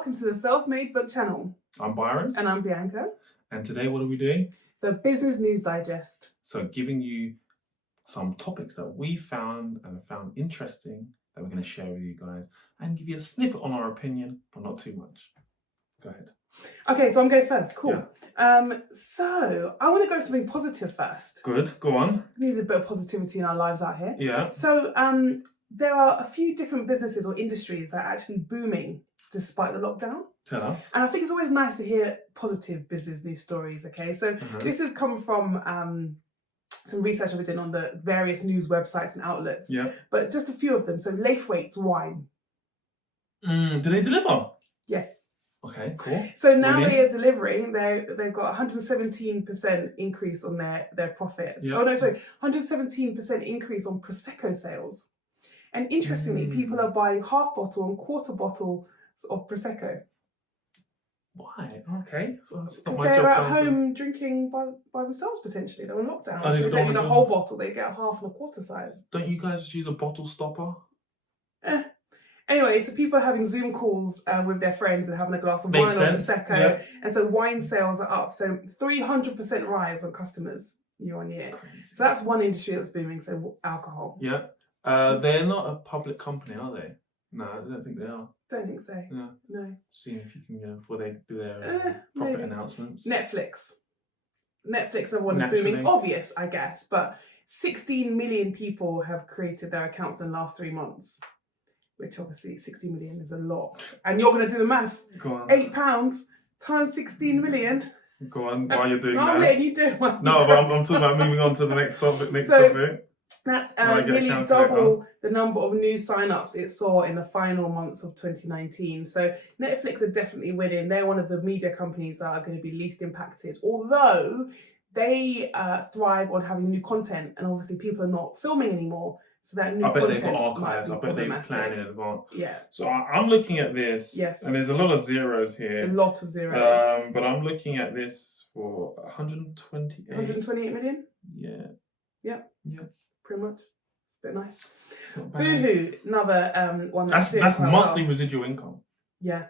welcome to the Self-Made Book channel. I'm Byron. And I'm Bianca. And today what are we doing? The Business News Digest. So giving you some topics that we found interesting that we're going to share with you guys and give you a snippet on our opinion, but not too much. Go ahead. Okay, so I'm going first. Cool. Yeah. So I want to go with something positive first. Good. Go on. We need a bit of positivity in our lives out here. Yeah. So there are a few different businesses or industries that are actually booming despite the lockdown. Tell us. And I think it's always nice to hear positive business news stories, okay? So this has come from some research I've done on the various news websites and outlets. Yeah. But just a few of them. So Laithwaite's wine. Do they deliver? Yes. Okay, cool. So now they are delivering. They've got 117% increase on their profits. Yep. Oh no, sorry, 117% increase on Prosecco sales. And interestingly, people are buying half bottle and quarter bottle of Prosecco. Why? Okay. Because they're at home drinking by themselves potentially. They're on lockdown. So they don't need a whole bottle, they get a half and a quarter size. Don't you guys just use a bottle stopper? Anyway, so people are having Zoom calls with their friends and having a glass of wine or Prosecco. Yep. And so wine sales are up. So 300% rise on customers year on year. Crazy. So that's one industry that's booming, so alcohol. Yeah. They're not a public company, are they? No, I don't think they are. Don't think so. No. See if you can, before they do their profit announcements. Netflix, number one is booming. It's obvious, I guess, but 16 million people have created their accounts in the last 3 months. Which obviously 60 million is a lot. And you're going to do the maths. Go on. £8 times 16 million. Go on, while you're doing that. I'm letting you do it. No, but I'm talking about moving on to the next topic. That's nearly double the number of new sign-ups it saw in the final months of 2019. So Netflix are definitely winning. They're one of the media companies that are going to be least impacted. Although they thrive on having new content. And obviously people are not filming anymore. So that new content they've got archives. I bet they plan in advance. Yeah. So I'm looking at this. Yes. And there's a lot of zeros here. A lot of zeros. But I'm looking at this for 128 million? Yeah. Yeah. Yeah. Pretty much. It's a bit nice. Boohoo, another one that's monthly residual income. Yeah.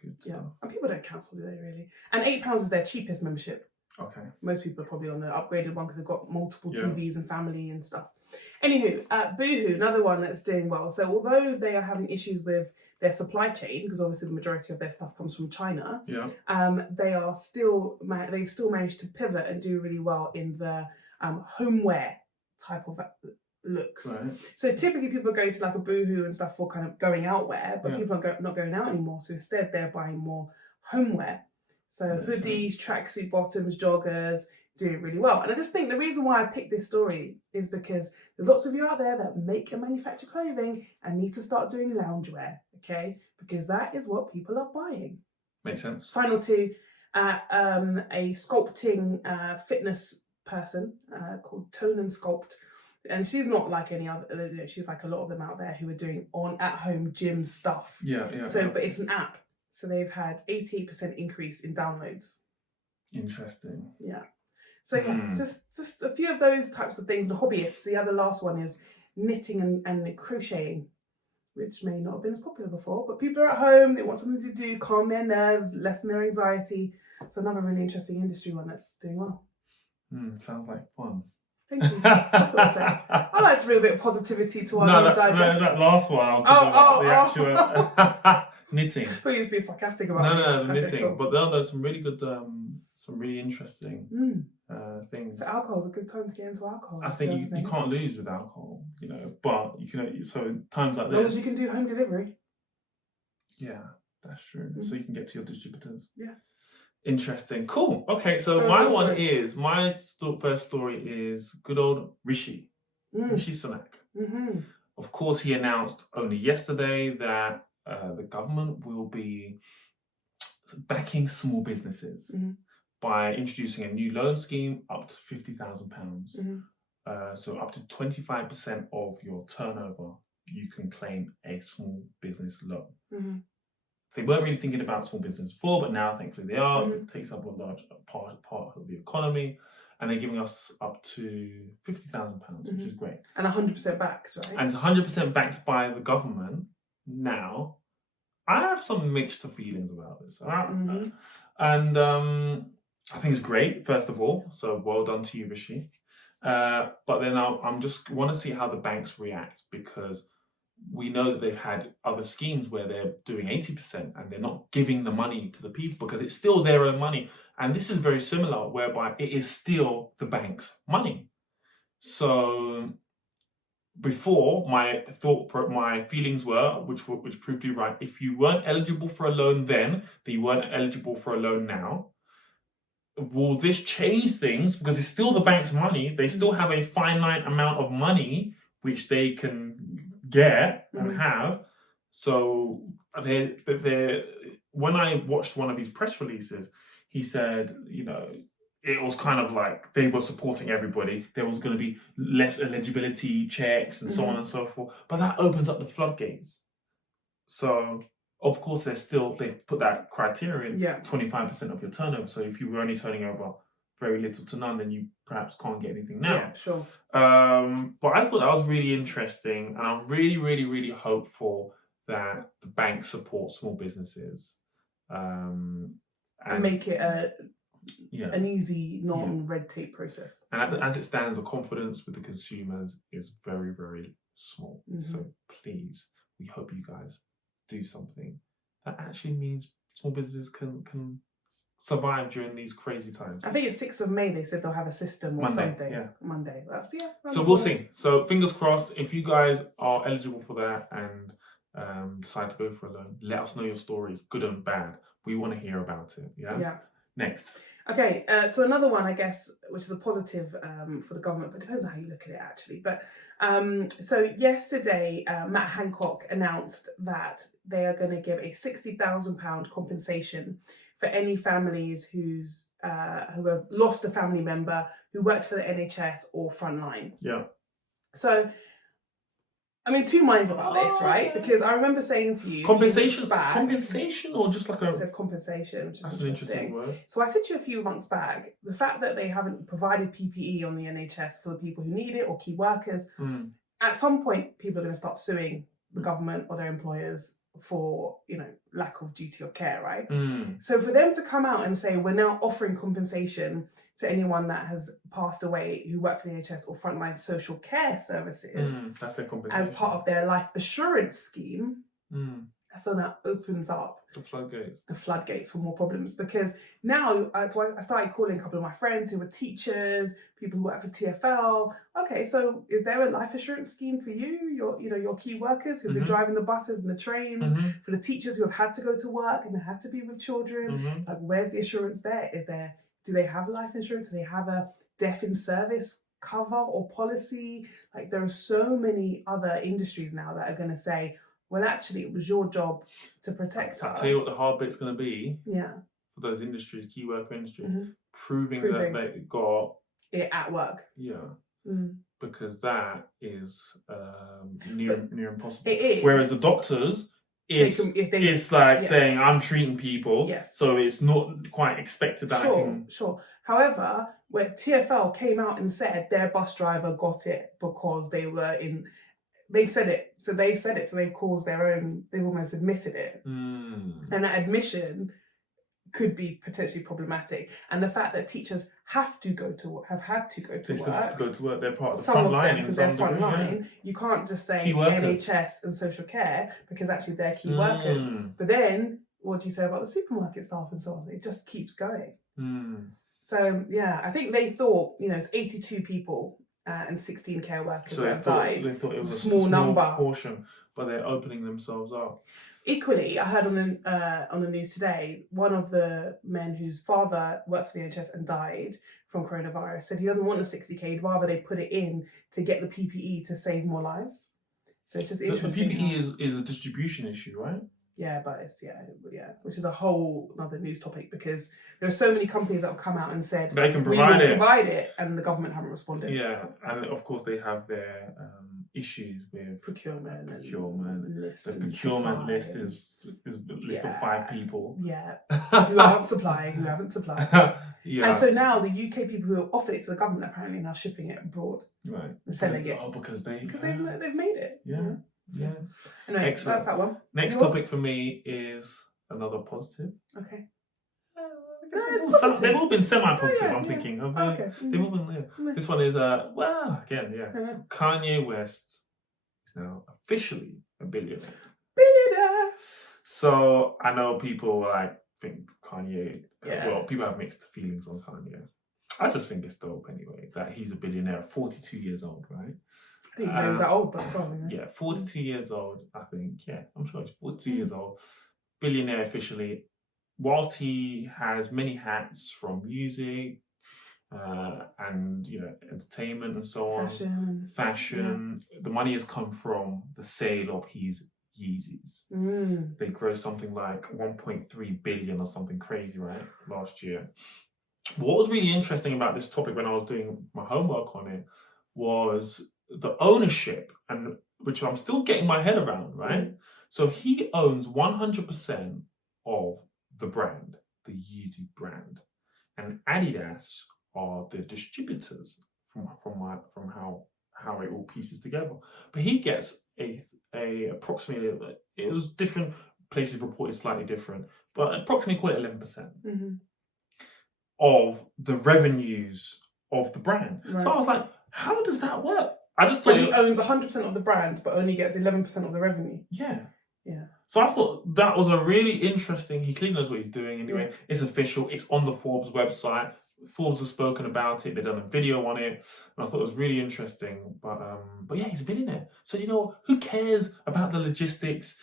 Good stuff. And people don't cancel, do they really? And £8 is their cheapest membership. Okay. Most people are probably on the upgraded one because they've got multiple TVs and family and stuff. Anywho, Boohoo, another one that's doing well. So although they are having issues with their supply chain, because obviously the majority of their stuff comes from China, they've still managed to pivot and do really well in the homeware type of looks. Right. So typically people go to like a Boohoo and stuff for kind of going out wear, but people are not going out anymore. So instead they're buying more homeware. So hoodies, tracksuit bottoms, joggers, doing really well. And I just think the reason why I picked this story is because there's lots of you out there that make and manufacture clothing and need to start doing loungewear, okay? Because that is what people are buying. Makes sense. Final two, a sculpting fitness person called Tone and Sculpt. And she's not like any other, she's like a lot of them out there who are doing at-home gym stuff. But it's an app. So they've had 88% increase in downloads. Interesting. Yeah. So just a few of those types of things. The hobbyists. The other last one is knitting and crocheting, which may not have been as popular before. But people are at home. They want something to do, calm their nerves, lessen their anxiety. So another really interesting industry one that's doing well. Sounds like fun. Thank you. I thought so. I like to bring a bit of positivity to our news digest. No, that last one I was talking about the actual knitting. But you just be sarcastic about No, the knitting. Cool. But there's some really good, some really interesting things. So alcohol's a good time to get into alcohol. I think you can't lose with alcohol, but you can. So in times like this, as long as you can do home delivery. Yeah, that's true. So you can get to your distributors. Yeah. Interesting. Cool. Okay, so my first story is good old Rishi Sunak. Of course, he announced only yesterday that the government will be backing small businesses by introducing a new loan scheme up to £50,000. So up to 25% of your turnover, you can claim a small business loan. They weren't really thinking about small business before, but now thankfully they are. It takes up a large part of the economy, and they're giving us up to £50,000, which is great. And 100% backed, right? And it's 100% backed by the government. Now, I have some mixed feelings about this. Mm-hmm. And I think it's great, first of all. So well done to you, Rishi. But then I'm just want to see how the banks react, because we know that they've had other schemes where they're doing 80% and they're not giving the money to the people because it's still their own money. And this is very similar, whereby it is still the bank's money. So before, my feelings were, which proved you right, if you weren't eligible for a loan then you weren't eligible for a loan now. Will this change things? Because it's still the bank's money. They still have a finite amount of money which they can get and have. So when I watched one of his press releases, he said, it was kind of like they were supporting everybody. There was going to be less eligibility checks and so on and so forth. But that opens up the floodgates. So, of course, they've put that criterion, 25% of your turnover. So if you were only turning over very little to none, then you perhaps can't get anything now. Yeah, sure. But I thought that was really interesting. And I'm really, really, really hopeful that the bank supports small businesses. And make it an easy, non-red tape process. And as it stands, the confidence with the consumers is very, very small. So please, we hope you guys do something that actually means small businesses can survive during these crazy times. I think it's 6th of May. They said they'll have a system or something. Yeah. Monday. So we'll see. So fingers crossed. If you guys are eligible for that and decide to go for a loan, let us know your stories, good and bad. We want to hear about it. Yeah. Next. Okay, so another one, I guess, which is a positive for the government, but it depends on how you look at it, actually. But so yesterday, Matt Hancock announced that they are going to give a £60,000 compensation for any families who have lost a family member who worked for the NHS or frontline. Yeah. So I'm in two minds about this, right? Because I remember saying to you, compensation, or just like I said compensation, which is that's an interesting word. So I said to you a few months back, the fact that they haven't provided PPE on the NHS for the people who need it or key workers, at some point people are going to start suing the government or their employers for lack of duty of care, right? So for them to come out and say we're now offering compensation to anyone that has passed away who worked for the NHS or frontline social care services that's their compensation as part of their life assurance scheme, I feel that opens up the floodgates for more problems, because now so I started calling a couple of my friends who were teachers, people who work for TFL. Okay, so is there a life assurance scheme for you? Your key workers who've been driving the buses and the trains, for the teachers who have had to go to work and had to be with children. Like, where's the assurance there? Do they have life insurance? Do they have a death in service cover or policy? Like, there are so many other industries now that are going to say, well, actually, it was your job to protect us. I'll tell you what the hard bit's going to be. Yeah. For those industries, key worker industries, proving that they got it at work. Yeah. Because that is near impossible. It is. Whereas the doctors, it's saying I'm treating people, so it's not quite expected that I can. Sure. However, where TFL came out and said their bus driver got it because they were in. They said it, so they've caused their own, they've almost admitted it. And that admission could be potentially problematic. And the fact that teachers have to go to work, They still have to go to work, they're part of the some front of line. them, because they're front line. You can't just say NHS and social care, because actually they're key workers. But then, what do you say about the supermarket staff and so on? It just keeps going. So, yeah, I think they thought, it's 82 people and 16 care workers that died. They thought it was a small number portion, but they're opening themselves up. Equally, I heard on the news today, one of the men whose father works for the NHS and died from coronavirus said he doesn't want the 60k, he'd rather they put it in to get the PPE to save more lives. So it's just interesting. The PPE is a distribution issue, right? Yeah, but it's which is a whole other news topic, because there are so many companies that have come out and said they can provide it, and the government haven't responded. Yeah, and of course they have their issues with procurement. Lists. The procurement list is a list of 5 people. Yeah, who aren't supplying, who haven't supplied. And so now the UK people who have offered it to the government apparently now shipping it abroad, right, and selling it. because they've made it. Yeah. So. Yeah. Anyway, Excellent. that's that one. Next Yours? topic for me is another positive. Okay. They've all been semi-positive. Yeah, I'm yeah. thinking. Okay. They've all been. Yeah. This one is again, yeah. Kanye West is now officially a billionaire. Billionaire. So I know people think Kanye. Yeah. Well, people have mixed feelings on Kanye. I just think it's dope anyway that he's a billionaire, 42 years old, right? I didn't know he was that old, but probably. Yeah, 42 years old, I think. Yeah, I'm sure he's 42 years old. Billionaire officially. Whilst he has many hats from music and entertainment and so on, fashion, the money has come from the sale of his Yeezys. They grossed something like 1.3 billion or something crazy, right? Last year. What was really interesting about this topic when I was doing my homework on it was the ownership, and which I'm still getting my head around, right? So he owns 100% of the brand, the Yeezy brand, and Adidas are the distributors from how it all pieces together. But he gets a approximately, it was different places reported slightly different, but approximately call it 11% of the revenues of the brand. Right. So I was like, how does that work? I just thought he owns 100% of the brand, but only gets 11% of the revenue. Yeah. Yeah. So I thought that was a really interesting. He clearly knows what he's doing anyway. Yeah. It's official. It's on the Forbes website. Forbes has spoken about it. They've done a video on it, and I thought it was really interesting. But yeah, he's a billionaire. So who cares about the logistics?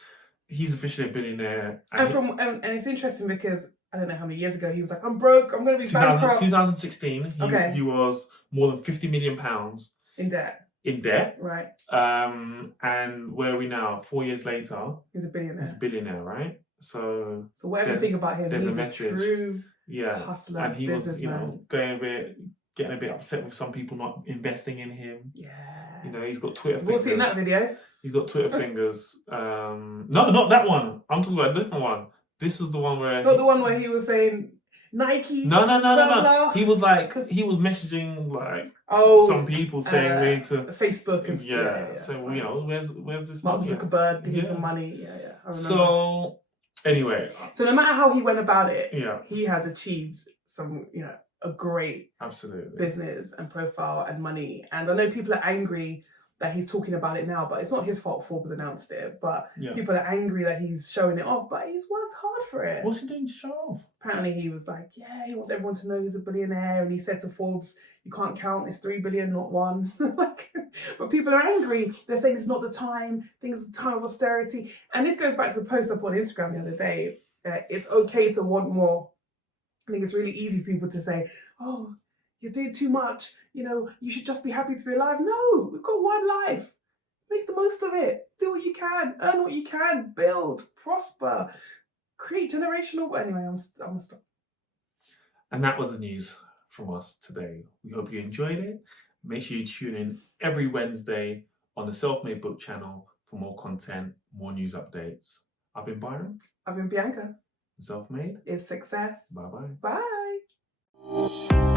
He's officially a billionaire. And it's interesting because I don't know how many years ago he was like, "I'm broke. I'm going to be bankrupt." 2016. He was more than £50 million in debt. Right. And where are we now? 4 years later, he's a billionaire, right? So whatever you think about him, there's he's a message. True hustler, and he was, getting a bit upset with some people not investing in him. Yeah. He's got Twitter fingers. We'll see in that video. He's got Twitter fingers. No, not that one. I'm talking about a different one. This is the one where the one where he was saying Nike. No. He was messaging some people saying we need to Facebook and stuff. So where's this Mark money? Zuckerberg give me some money. Yeah. I remember. So anyway. So no matter how he went about it, yeah, he has achieved some a great absolutely business and profile and money. And I know people are angry that he's talking about it now, but it's not his fault Forbes announced it. But people are angry that he's showing it off, but he's worked hard for it. What's he doing to show off? Apparently he was like, he wants everyone to know he's a billionaire, and he said to Forbes, you can't count, it's 3 billion, not 1. But people are angry. They're saying it's not the time, things are the time of austerity. And this goes back to the post up on Instagram the other day. It's okay to want more. I think it's really easy for people to say, oh, you're doing too much. You should just be happy to be alive. No, we've got one life. Make the most of it. Do what you can. Earn what you can. Build. Prosper. Create generational... Anyway, I'm going to stop. And that was the news from us today. We hope you enjoyed it. Make sure you tune in every Wednesday on the Self-Made Book channel for more content, more news updates. I've been Byron. I've been Bianca. Self-Made is success. Bye-bye. Bye.